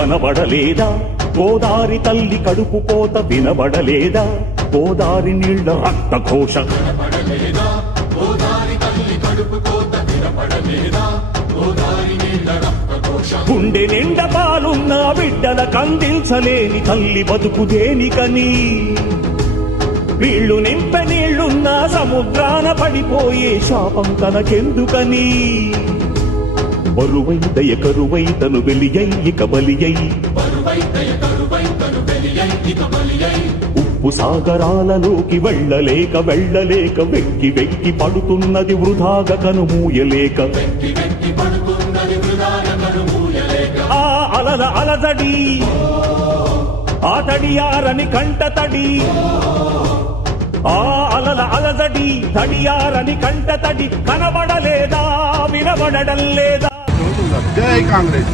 కనబడలేదా గోదారి తల్లి కడుపు కోత వినబడలేదా గోదారి నీళ్ల రక్తఘోష గుండె నిండా పాలున్న బిడ్డల కందించలేని తల్లి బతుకు దేనికని వీళ్లు నింపె నీళ్లున్న సముద్రాన పడిపోయే శాపం తనకెందుకని బరువై దయ కరువై తను వెలియై ఇక బలియై ఉప్పు సాగరాలలోకి వెళ్ళలేక వెక్కి వెక్కి పడుతున్నది వృధాగా కనుమూయలేక ఆ అలల అలజడి ఆ తడియారని కంట తడి ఆ అలల అలజడి తడియారని కంట తడి కనబడలేదా వినబడడం లేదా జై కాంగ్రెస్.